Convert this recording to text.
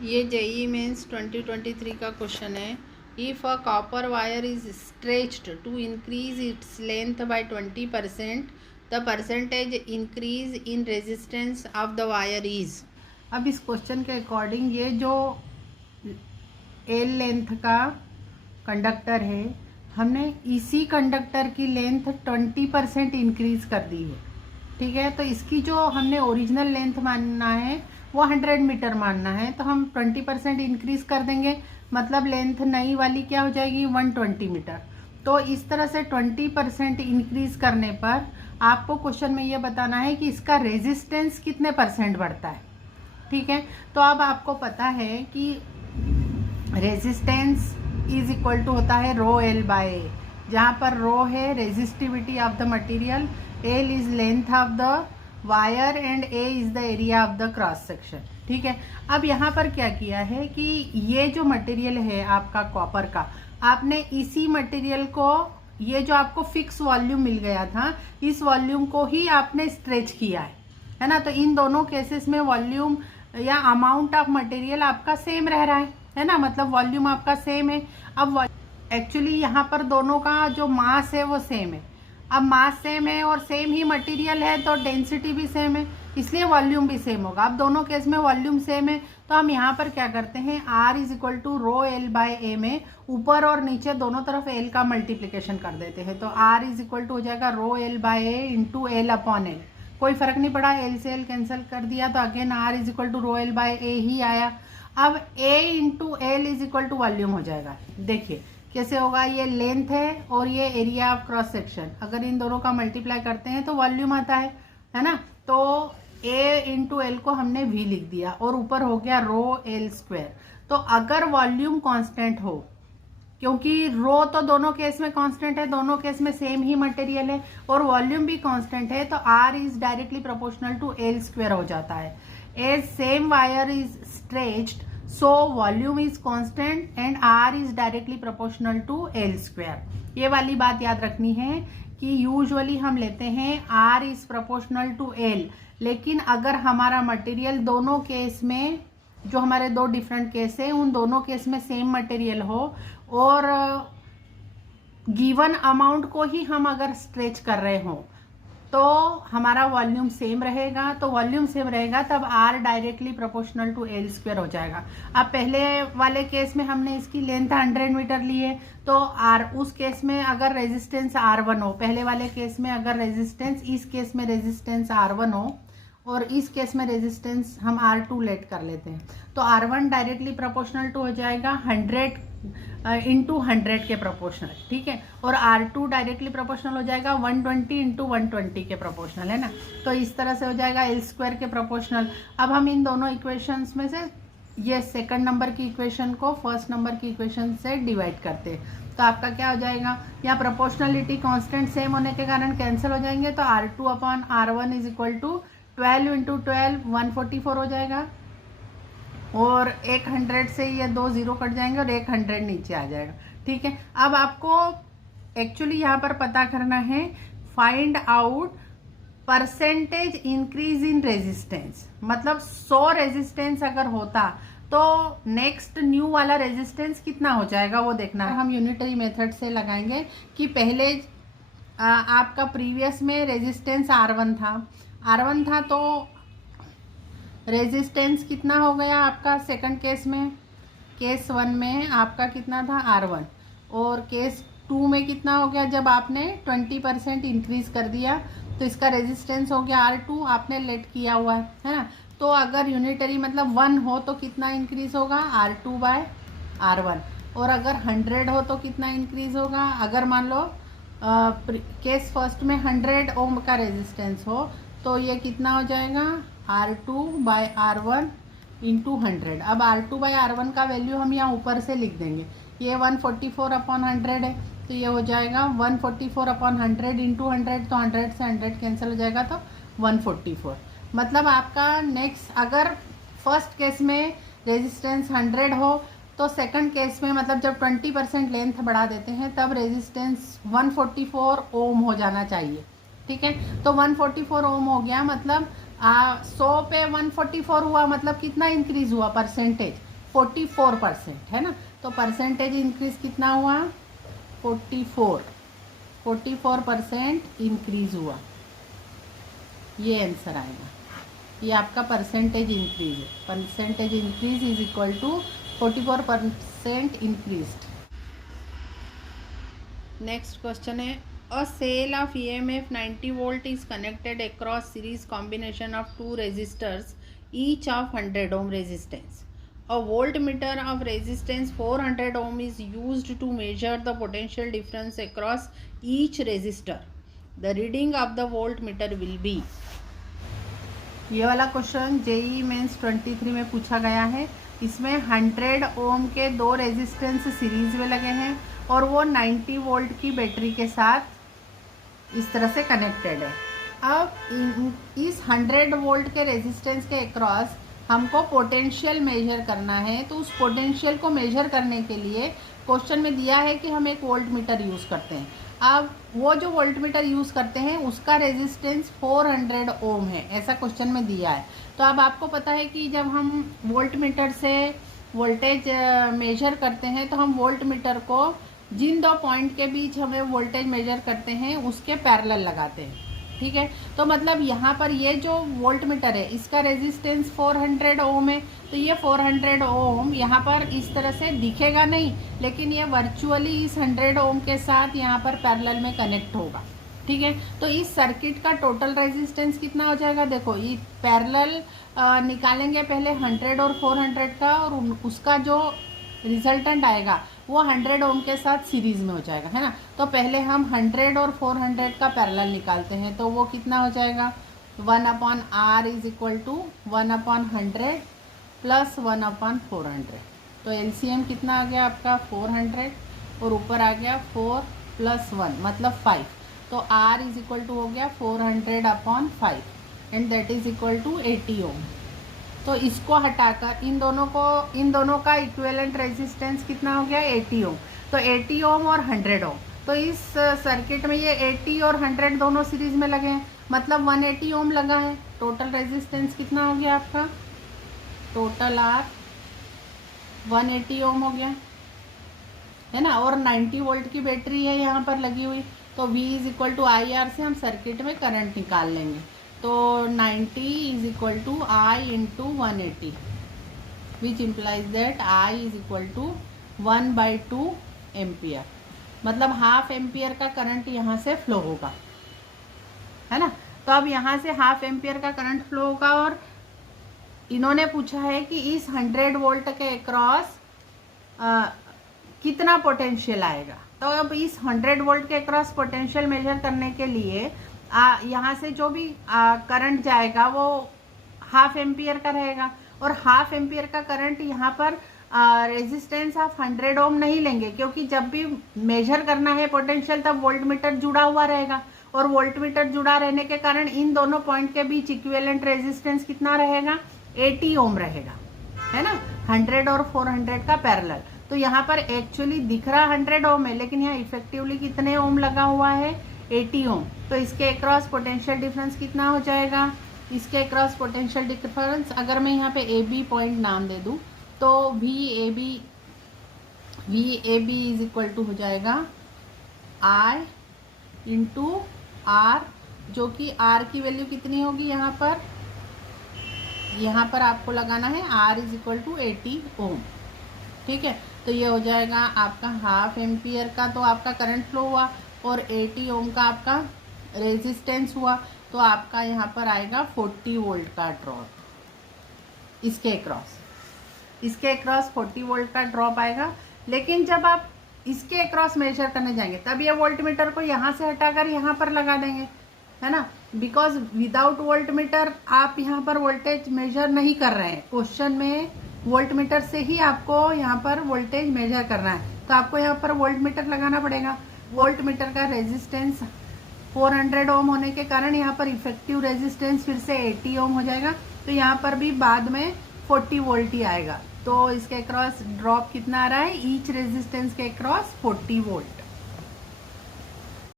ये JEE mains 2023 का question है। If a copper wire is stretched to increase its length by 20%, the percentage increase in resistance of the wire is. अब इस question के according ये जो L length का कंडक्टर है, हमने इसी कंडक्टर की लेंथ 20% इंक्रीज कर दी है। ठीक है, तो इसकी जो हमने ओरिजिनल लेंथ मानना है वो 100 मीटर मानना है, तो हम 20% इंक्रीज कर देंगे, मतलब लेंथ नई वाली क्या हो जाएगी 120 मीटर। तो इस तरह से 20% इंक्रीज करने पर आपको क्वेश्चन में ये बताना है कि इसका रेजिस्टेंस कितने परसेंट बढ़ता है। ठीक है, तो अब आपको पता है कि रेजिस्टेंस इज इक्वल टू होता है रो एल बाय ए, जहाँ पर रो है resistivity of the material, L is length of the wire and A is the area of the cross section. ठीक है, अब यहाँ पर क्या किया है कि ये जो मटेरियल है आपका कॉपर का, आपने इसी मटेरियल को, ये जो आपको फिक्स वॉल्यूम मिल गया था, इस वॉल्यूम को ही आपने स्ट्रेच किया है ना। तो इन दोनों केसेस में वॉल्यूम या अमाउंट ऑफ मटेरियल आपका सेम रह रहा है ना, मतलब वॉल्यूम आपका सेम है। अब एक्चुअली यहाँ पर दोनों का जो मास है वो सेम है। अब मास सेम है और सेम ही मटेरियल है तो डेंसिटी भी सेम है, इसलिए वॉल्यूम भी सेम होगा। अब दोनों केस में वॉल्यूम सेम है, तो हम यहाँ पर क्या करते हैं, R is equal to rho l by A में ऊपर और नीचे दोनों तरफ एल का मल्टीप्लीकेशन कर देते हैं। तो R इज इक्वल टू हो जाएगा रो l by A into L upon L, कोई फर्क नहीं पड़ा, एल से एल कैंसिल कर दिया तो again R is equal to rho l by A ही आया। अब A into l is equal to volume हो जाएगा। देखिए कैसे होगा, ये लेंथ है और ये एरिया ऑफ क्रॉस सेक्शन, अगर इन दोनों का मल्टीप्लाई करते हैं तो वॉल्यूम आता है ना। तो A इंटू एल को हमने V लिख दिया और ऊपर हो गया रो एल स्क्वायर। तो अगर वॉल्यूम कांस्टेंट हो, क्योंकि रो तो दोनों केस में कांस्टेंट है, दोनों केस में सेम ही मटेरियल है, और वॉल्यूम भी कांस्टेंट है, तो R is directly proportional to L square हो जाता है। As same wire is stretched, so volume is constant and R is directly proportional to L square। ये वाली बात याद रखनी है कि यूजुअली हम लेते हैं R is proportional to L, लेकिन अगर हमारा मटेरियल दोनों केस में, जो हमारे दो डिफरेंट केस है, उन दोनों केस में सेम मटेरियल हो और गिवन अमाउंट को ही हम अगर स्ट्रेच कर रहे हो तो हमारा वॉल्यूम सेम रहेगा। तो वॉल्यूम सेम रहेगा तब R directly proportional to L square हो जाएगा। अब पहले वाले केस में हमने इसकी लेंथ 100 मीटर ली है, तो R उस केस में अगर रेजिस्टेंस R1 हो, पहले वाले केस में अगर रेजिस्टेंस, इस केस में रेजिस्टेंस R1 हो और इस केस में रेजिस्टेंस हम R2 लेट कर लेते हैं, तो R1 डायरेक्टली प्रोपोर्शनल टू हो जाएगा 100 इंटू 100 के प्रोपोर्शनल। ठीक है, और R2 डायरेक्टली प्रोपोर्शनल हो जाएगा 120 इंटू 120 के प्रोपोर्शनल, है ना। तो इस तरह से हो जाएगा एल स्क्वायर के प्रोपोर्शनल। अब हम इन दोनों इक्वेशंस में से ये सेकंड नंबर की इक्वेशन को फर्स्ट नंबर की इक्वेशन से डिवाइड करते हैं, तो आपका क्या हो जाएगा, यहाँ प्रोपोर्शनलिटी कांस्टेंट सेम होने के कारण कैंसिल हो जाएंगे, तो R2 upon R1 is equal to 12 into 12 144 हो जाएगा, और 100 से ये 2 0 कट जाएंगे और 100 नीचे आ जाएगा। ठीक है, अब आपको एक्चुअली यहाँ पर पता करना है, find out percentage increase in resistance, मतलब 100 रेजिस्टेंस अगर होता तो नेक्स्ट न्यू वाला रेजिस्टेंस कितना हो जाएगा वो देखना है। हम यूनिटरी मेथड से लगाएंगे कि पहले आपका प्रीवियस में रेजिस्टेंस R1 था तो रेजिस्टेंस कितना हो गया आपका सेकंड केस में, केस 1 में आपका कितना था R1, और केस 2 में कितना हो गया, जब आपने 20% इंक्रीज कर दिया तो इसका रेजिस्टेंस हो गया R2, आपने लेट किया हुआ है ना। तो अगर यूनिटरी मतलब 1 हो तो कितना इंक्रीज होगा R2 बाय R1, और अगर 100 हो तो कितना इंक्रीज होगा, अगर मान लो केस फर्स्ट में 100 ओम का रेजिस्टेंस हो तो ये कितना हो जाएगा R2 बाय R1 इंटू 100। अब R2 बाय R1 का वैल्यू हम यहाँ ऊपर से लिख देंगे, ये 144 अपॉन 100 है, तो ये हो जाएगा 144 अपॉन 100 इंटू 100, तो 100 से 100 कैंसिल हो जाएगा तो 144। मतलब आपका नेक्स्ट, अगर फर्स्ट केस में रेजिस्टेंस 100 हो तो सेकंड केस में, मतलब जब 20% लेंथ बढ़ा देते हैं तब रेजिस्टेंस 144 ओम हो जाना चाहिए। ठीक है, तो 144 ओम हो गया, मतलब 100 पे 144 हुआ, मतलब कितना इंक्रीज हुआ परसेंटेज, 44% है ना। तो परसेंटेज इंक्रीज कितना हुआ, 44% इंक्रीज हुआ, ये आंसर आएगा। ये आपका परसेंटेज इंक्रीज है, percentage increase is equal to 44% increased. Next question है, a cell of EMF 90 volt is connected across series combination of two resistors each of 100 ohm resistance. A voltmeter of resistance 400 ohm is used to measure the potential difference across each resistor. The reading of the voltmeter will be. ये वाला question JEE mains 23 में पूछा गया है। इसमें 100 ओम के दो resistance series में लगे हैं और वो 90 वोल्ट की बैटरी के साथ इस तरह से कनेक्टेड है। अब इस 100 वोल्ट के रेजिस्टेंस के अक्रॉस हमको पोटेंशियल मेजर करना है। तो उस पोटेंशियल को मेजर करने के लिए क्वेश्चन में दिया है कि हम एक वोल्ट मीटर यूज़ करते हैं। अब वो जो वोल्ट मीटर यूज़ करते हैं उसका रेजिस्टेंस 400 ओम है, ऐसा क्वेश्चन में दिया है। तो अब आपको पता है कि जब हम वोल्ट मीटर से वोल्टेज मेजर करते हैं तो हम वोल्ट मीटर को जिन दो पॉइंट के बीच हमें वोल्टेज मेजर करते हैं उसके पैरेलल लगाते हैं, ठीक है। तो मतलब यहाँ पर ये जो वोल्ट मीटर है इसका रेजिस्टेंस 400 ओम है, तो ये 400 ओम यहाँ पर इस तरह से दिखेगा नहीं, लेकिन ये वर्चुअली इस 100 ओम के साथ यहाँ पर पैरेलल में कनेक्ट होगा, ठीक है। तो इस सर्किट का टोटल रेजिस्टेंस कितना हो जाएगा, देखो ये पैरेलल निकालेंगे पहले 100 और 400 का, और उसका जो रिजल्टेंट आएगा वो 100 ओम के साथ सीरीज में हो जाएगा, है ना। तो पहले हम 100 और 400 का पैरेलल निकालते हैं, तो वो कितना हो जाएगा, 1/r is equal to 1/100 plus 1/400। तो LCM कितना आ गया आपका 400 और ऊपर आ गया 4 + 1 मतलब 5। तो r इज इक्वल टू हो गया 400/5 and that is equal to 80 ohm. तो इसको हटाकर इन दोनों का इक्विवेलेंट रेजिस्टेंस कितना हो गया 80 ओम। तो 80 ओम और 100 ओम, तो इस सर्किट में ये 80 और 100 दोनों सीरीज में लगे हैं, मतलब 180 ओम लगा है। टोटल रेजिस्टेंस कितना हो गया आपका, टोटल R 180 ओम हो गया, है ना। और 90 वोल्ट की बैटरी है यहाँ पर लगी हुई, तो V is equal to IR से हम सर्किट में करंट निकाल लेंगे। तो 90 is equal to I into 180 which implies that I is equal to 1/2 ampere, मतलब ½ एम्पियर का करंट यहाँ से फ्लो होगा, है ना। तो अब यहाँ से ½ एम्पियर का करंट फ्लो होगा और इन्होंने पूछा है कि इस 100 वोल्ट के अक्रॉस कितना पोटेंशियल आएगा। तो अब इस 100 वोल्ट के अक्रॉस पोटेंशियल मेजर करने के लिए यहाँ से जो भी करंट जाएगा वो ½ एम्पियर का रहेगा, और ½ एम्पियर का करंट यहाँ पर रेजिस्टेंस ऑफ 100 ओम नहीं लेंगे, क्योंकि जब भी मेजर करना है पोटेंशियल तब वोल्ट मीटर जुड़ा हुआ रहेगा, और वोल्ट मीटर जुड़ा रहने के कारण इन दोनों पॉइंट के बीच इक्विवेलेंट रेजिस्टेंस कितना रहेगा 80 ओम रहेगा, है ना। 100 और 400 का पैरेलल। तो यहाँ पर एक्चुअली दिख रहा 100 ओम है, लेकिन यहाँ इफेक्टिवली कितने ओम लगा हुआ है 80 ओम। तो इसके अक्रॉस पोटेंशियल डिफरेंस कितना हो जाएगा, इसके अक्रॉस पोटेंशियल डिफरेंस अगर मैं यहाँ पे AB पॉइंट नाम दे दूँ तो VAB इज इक्वल टू हो जाएगा I इंटू R, जो कि R की वैल्यू कितनी होगी यहाँ पर आपको लगाना है R इज इक्वल टू 80 ओम, ठीक है। तो ये हो जाएगा आपका ½ एम्पियर का तो आपका करंट फ्लो हुआ और 80 ओम का आपका रेजिस्टेंस हुआ, तो आपका यहाँ पर आएगा 40 वोल्ट का ड्रॉप इसके अक्रॉस 40 वोल्ट का ड्रॉप आएगा। लेकिन जब आप इसके अक्रॉस मेजर करने जाएंगे तब ये वोल्ट मीटर को यहाँ से हटाकर यहाँ पर लगा देंगे, है ना, बिकॉज विदाउट वोल्ट मीटर आप यहाँ पर वोल्टेज मेजर नहीं कर रहे हैं। क्वेश्चन में वोल्ट मीटर से ही आपको यहाँ पर वोल्टेज मेजर करना है, तो आपको यहाँ पर वोल्ट मीटर लगाना पड़ेगा। वोल्ट मीटर का रेजिस्टेंस 400 ओम होने के कारण यहाँ पर इफेक्टिव रेजिस्टेंस फिर से 80 ओम हो जाएगा, तो यहाँ पर भी बाद में 40 वोल्ट ही आएगा। तो इसके अक्रॉस ड्रॉप कितना आ रहा है, ईच रेजिस्टेंस के अक्रॉस 40 वोल्ट।